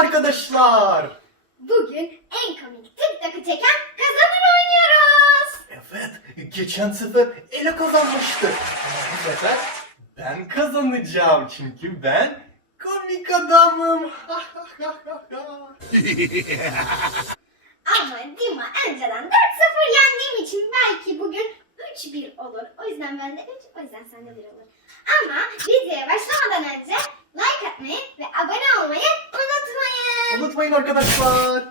arkadaşlar. Bugün en komik TikTok'u çeken kazanır oynuyoruz. Evet, geçen sefer Ela kazanmıştı. Ama bu sefer ben kazanacağım çünkü ben komik adamım. Ama Dima önceden 4-0 yendiğim için belki bugün 3-1 olur. O yüzden ben de 3, o yüzden sen de 1 olur. Ama videoya başlamadan önce like atmayı ve abone olmayı unutmayın. Arkadaşlar.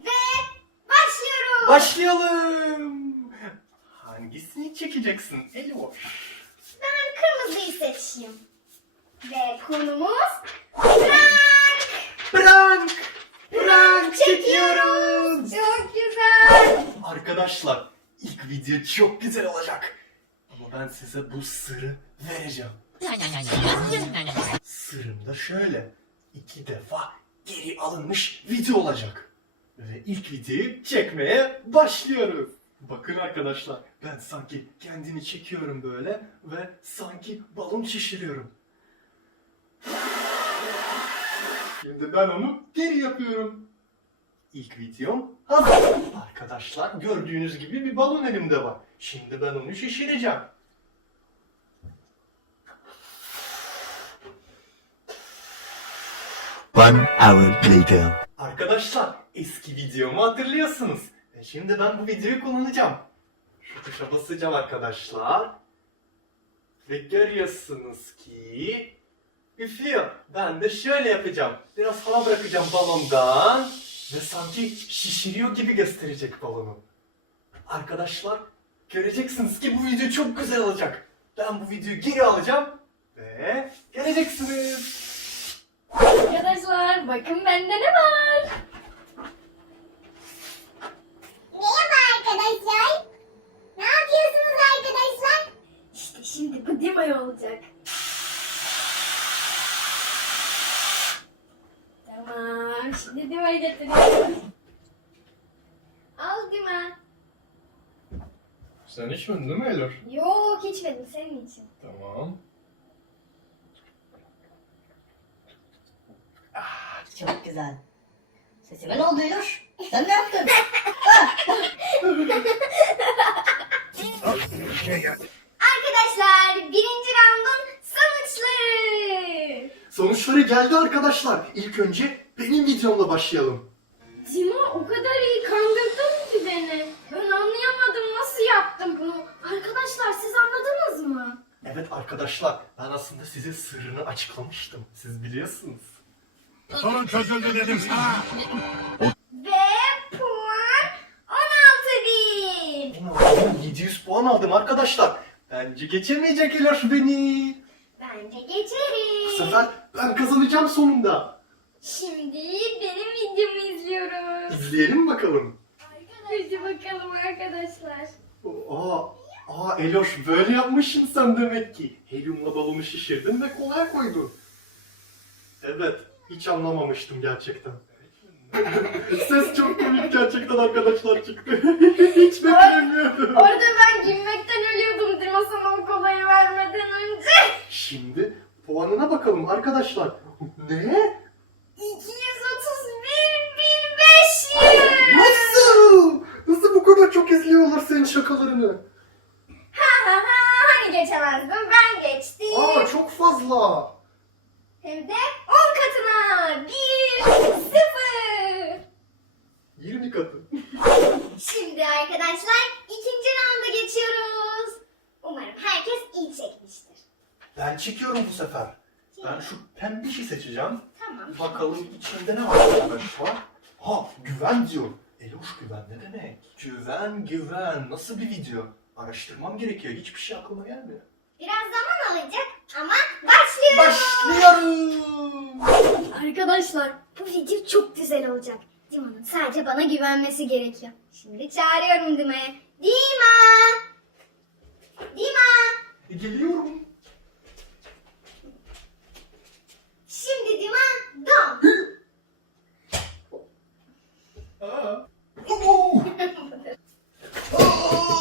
Ve başlıyoruz. Başlayalım. Hangisini çekeceksin Eloş? ben kırmızıyı seçeyim. Ve konumuz prank. Prank! Prank çekiyoruz. Çok güzel. Arkadaşlar ilk video çok güzel olacak. Ama ben size bu sırrı vereceğim. Sırrım da şöyle. iki defa geri alınmış video olacak. Ve ilk videoyu çekmeye başlıyoruz. Bakın arkadaşlar ben sanki kendini çekiyorum böyle ve sanki balon şişiriyorum. Şimdi ben onu geri yapıyorum. İlk videom hazır. Arkadaşlar gördüğünüz gibi bir balon elimde var. Şimdi ben onu şişireceğim. One hour later. Arkadaşlar eski videomu hatırlıyorsunuz. E şimdi ben bu videoyu kullanacağım. Şu tuşa basacağım arkadaşlar. Ve görüyorsunuz ki üflüyor. Ben de şöyle yapacağım. Biraz hava bırakacağım balondan. Ve sanki şişiriyor gibi gösterecek balonu. Arkadaşlar göreceksiniz ki bu video çok güzel olacak. Ben bu videoyu geri alacağım. Ve göreceksiniz. Bakın bende ne var. Merhaba arkadaşlar. Ne yapıyorsunuz arkadaşlar? İşte şimdi bu Dima'ya olacak. Tamam şimdi Dima'yı getiriyorum. Al Dima. Sen içmedin değil mi Elor? Yok içmedim senin için. Tamam. Çok güzel. Sesime ne oldu Eloş? Sen ne yaptın? Arkadaşlar birinci roundun sonuçları. Sonuçları geldi arkadaşlar. İlk önce benim videomla başlayalım. Dima o kadar iyi kandırdın ki beni. Ben anlayamadım nasıl yaptım bunu. Arkadaşlar siz anladınız mı? Evet arkadaşlar ben aslında size sırrını açıklamıştım. Siz biliyorsunuz. Sorun çözüldü dedim sana. Ve puan 16 bin. 700 puan aldım arkadaşlar. Bence geçemeyecek Eloş beni. Bence geçeriz. Bu sefer ben kazanacağım sonunda. Şimdi benim videomu izliyoruz. İzleyelim bakalım. Hadi bakalım arkadaşlar. Aa, aa Eloş böyle yapmışsın sen demek ki. Helyumla balonu şişirdin ve kolaya koydun. Evet, hiç anlamamıştım gerçekten. Ses çok komik gerçekten arkadaşlar çıktı. hiç beklemiyordum. Orada ben gülmekten ölüyordum Dima sana o kolayı vermeden önce. Şimdi puanına bakalım arkadaşlar. Ne? 231.500. Nasıl? Nasıl bu kadar çok izliyorlar senin şakalarını? Ha ha ha hani geçemezdim ben geçtim. Aa çok fazla. Hem de 10 katına. 1 0. 20 katı. Şimdi arkadaşlar ikinci rounda geçiyoruz. Umarım herkes iyi çekmiştir. Ben çekiyorum bu sefer. Ben şu pembişi seçeceğim. Tamam. Bakalım içinde ne var arkadaşlar. Ha güven diyor. Eloş güven ne demek? Güven güven. Nasıl bir video? Araştırmam gerekiyor. Hiçbir şey aklıma gelmiyor. Biraz zaman alacak ama başlıyoruz. Başlıyorum. Arkadaşlar bu video çok güzel olacak. Dima'nın sadece bana güvenmesi gerekiyor. Şimdi çağırıyorum Dima'ya. Dima! Dima! E, Geliyorum. Şimdi Dima don. Aa. Oo. Aa.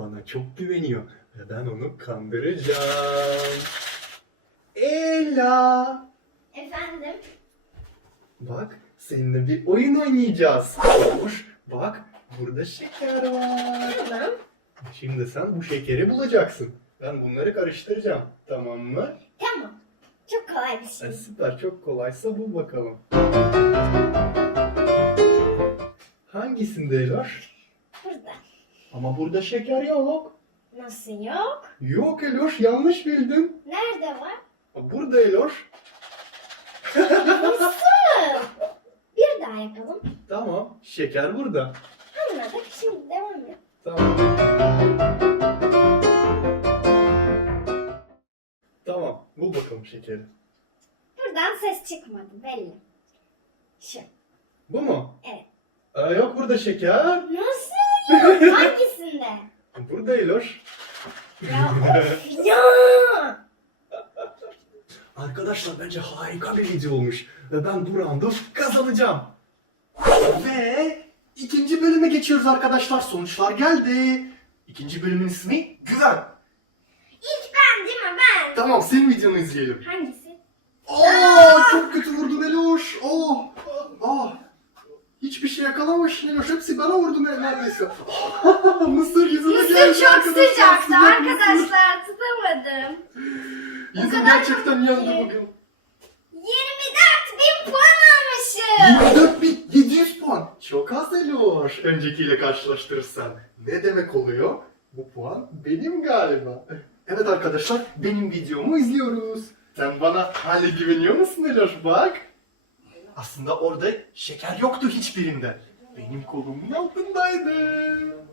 bana çok güveniyor ve ben onu kandıracağım. Ela! Efendim? Bak seninle bir oyun oynayacağız. Hoş, bak burada şeker var. Tamam. Şimdi sen bu şekeri bulacaksın. Ben bunları karıştıracağım. Tamam mı? Tamam. Çok kolay bir şey. süper çok kolaysa bul bakalım. Hangisinde Eloş? Burada. Ama burada şeker yok. Nasıl yok? Yok Eloş yanlış bildin. Nerede var? Burada Eloş. Nasıl? Bir daha yapalım. Tamam şeker burada. Anladık. Şimdi devam et. Tamam. Tamam bul bakalım şekeri. Buradan ses çıkmadı belli. Şu. Bu mu? Evet. Aa, yok burada şeker. Nasıl? Hangisinde? Burada Eloş. Ya! Arkadaşlar bence harika bir video olmuş. Ve ben bu roundu kazanacağım. Ve ikinci bölüme geçiyoruz arkadaşlar. Sonuçlar geldi. İkinci bölümün ismi Güven. İlk ben değil mi ben? Tamam senin videonu izleyelim. Hangisi? Oo çok kötü vurdun Eloş. Oh. Hiçbir şey yakalamamışsın Eloş. Hepsi bana vurdu ne- neredeyse. Mısır yüzüme geldi Mısır çok arkadaşlar. sıcaktı Sıcak mısır. arkadaşlar tutamadım. Yüzüm kadar gerçekten çok yandı iyi. bugün. 24 bin puan almışım. 24.700 puan. Çok az Eloş. Öncekiyle karşılaştırırsan. Ne demek oluyor? Bu puan benim galiba. Evet arkadaşlar benim videomu izliyoruz. Sen bana hala güveniyor musun Eloş bak? Aslında orada şeker yoktu hiçbirinde. Benim kolumun altındaydı.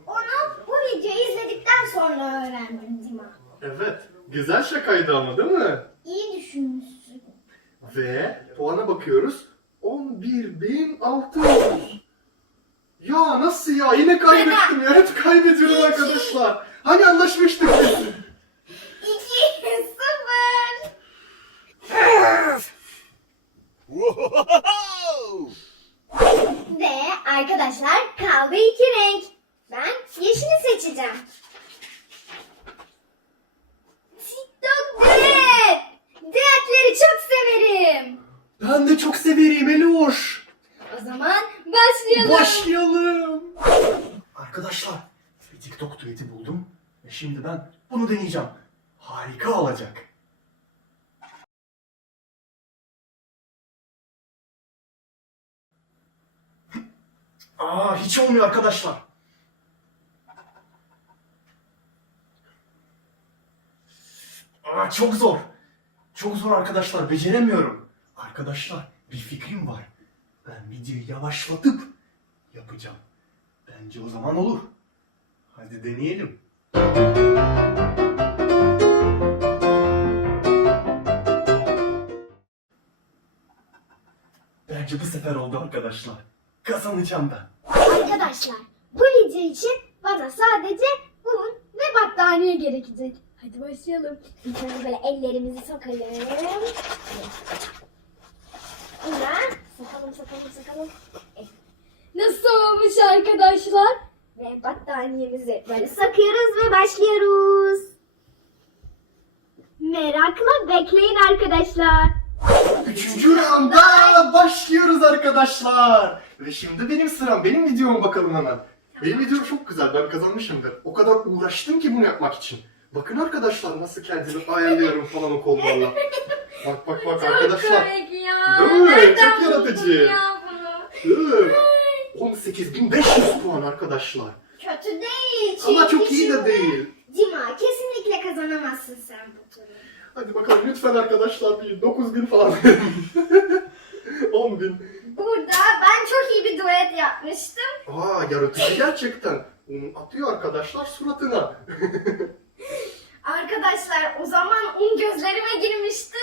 Onu bu videoyu izledikten sonra öğrendim Dima. Evet. Güzel şakaydı ama değil mi? İyi düşünmüşsün. Ve puana bakıyoruz. 11.600. Ya nasıl ya? Yine kaybettim ya. Hep kaybediyorum arkadaşlar. Hani anlaşmıştık biz? 2 0 Ve arkadaşlar kaldı iki renk. Ben yeşili seçeceğim. TikTok düet. Düetleri çok severim. Ben de çok severim Eloş. O zaman başlayalım. Başlayalım. Arkadaşlar bir TikTok tweet'i buldum. Ve şimdi ben bunu deneyeceğim. Harika olacak. Aa hiç olmuyor arkadaşlar. Aa çok zor. Çok zor arkadaşlar beceremiyorum. Arkadaşlar bir fikrim var. Ben videoyu yavaşlatıp yapacağım. Bence o zaman olur. Hadi deneyelim. Bence bu sefer oldu arkadaşlar. Kazanacağım ben. Arkadaşlar bu video için bana sadece un ve battaniye gerekecek. Hadi başlayalım. Önce böyle ellerimizi sokalım. Una sokalım sokalım sokalım. Nasıl olmuş arkadaşlar? Ve battaniyemizi böyle sakıyoruz ve başlıyoruz. Merakla bekleyin arkadaşlar. Üçüncü rounda başlıyoruz arkadaşlar. Ve şimdi benim sıram. Benim videoma bakalım hemen. Benim videom çok güzel. Ben kazanmışımdır. O kadar uğraştım ki bunu yapmak için. Bakın arkadaşlar nasıl kendimi ayarlıyorum falan o kollarla. Bak bak bak arkadaşlar. komik ya. Değil mi? Nereden Çok yaratıcı. ya bunu? Hı. 18.500 puan arkadaşlar. Kötü değil. Ama çok iyi de değil. Dima kesinlikle kazanamazsın sen bu turu. Hadi bakalım lütfen arkadaşlar bir 9000 falan. 10.000. Burada ben çok iyi bir duet yapmıştım. Aa yaratıcı gerçekten. Onu atıyor arkadaşlar suratına. Arkadaşlar o zaman un gözlerime girmişti.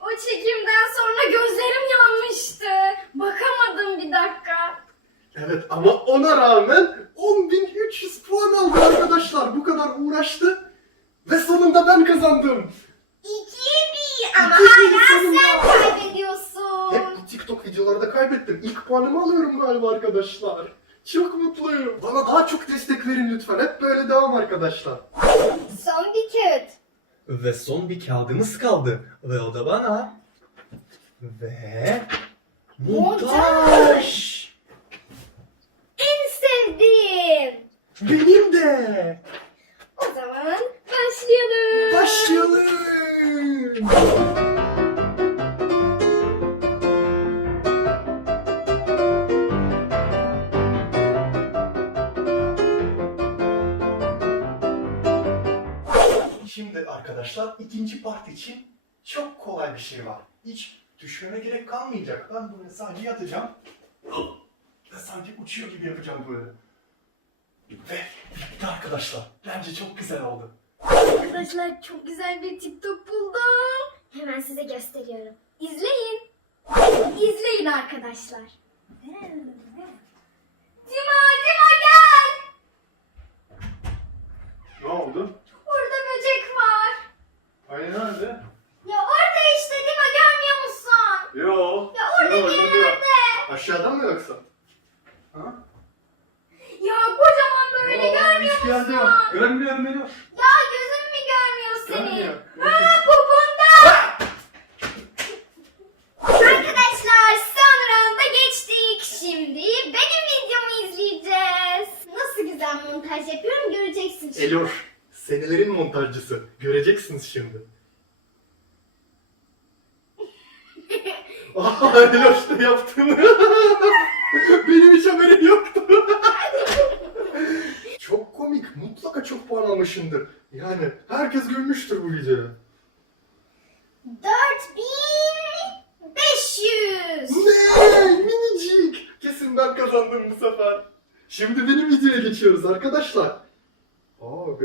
O çekimden sonra gözlerim yanmıştı. Bakamadım bir dakika. Evet ama ona rağmen 10.300 puan aldı arkadaşlar. Bu kadar uğraştı. Ve sonunda ben kazandım. İki bir ama İki bir hala sonunda. sen kaybediyorsun. Hep TikTok videolarda kaybettim. İlk puanımı alıyorum galiba arkadaşlar. Çok mutluyum. Bana daha çok destek verin lütfen. Hep böyle devam arkadaşlar. Son bir kağıt. Ve son bir kağıdımız kaldı. Ve o da bana. Ve... Montaj! En sevdiğim. Benim de! O zaman başlayalım. Başlayalım! Arkadaşlar ikinci part için çok kolay bir şey var. Hiç düşmeme gerek kalmayacak. Ben böyle sadece yatacağım. Ve sanki uçuyor gibi yapacağım böyle. Ve bitti arkadaşlar. Bence çok güzel oldu. Arkadaşlar çok güzel bir TikTok buldum. Hemen size gösteriyorum. İzleyin. İzleyin arkadaşlar. Cima, Cima gel. Ne oldu? Ay nerede? Ya orada işte Cima görmüyor musun? Yo. Ya orada Yo, bir yok. yerde. Aşağıdan mı yoksa? Ha? Ya kocaman böyle Yo, görmüyor hiçbir yerde musun? yok. Görmüyorum beni. Ya gözün mü görmüyor seni? Görmüyor. Ha popunda. Arkadaşlar son rounda geçtik. Şimdi benim videomu izleyeceğiz. Nasıl güzel montaj yapıyorum göreceksin şimdi. Elor, senelerin montajcısı. Göreceksiniz şimdi. Aa, Elor ne yaptığını. Benim hiç haberim yoktu. çok komik. Mutlaka çok puan almışımdır. Yani herkes gülmüştür bu videoya. 4500. Ne? Minicik. Kesin ben kazandım bu sefer. Şimdi benim videoya geçiyoruz arkadaşlar. Aa,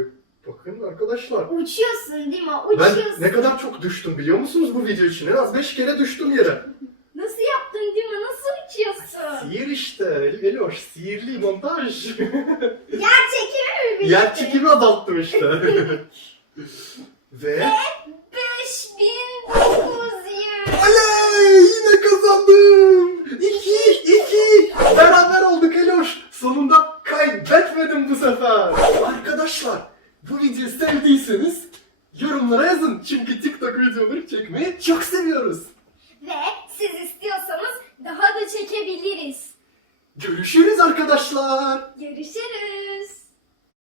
bakın arkadaşlar. Uçuyorsun değil mi? Ben Uçuyorsun. ne kadar çok düştüm biliyor musunuz bu video için? En az 5 kere düştüm yere. Nasıl yaptın değil mi? Nasıl uçuyorsun? Sihir işte. Eloş, sihirli montaj. Yer çekimi mi birlikte? Yer çekimi azalttım işte. Ve... 5900.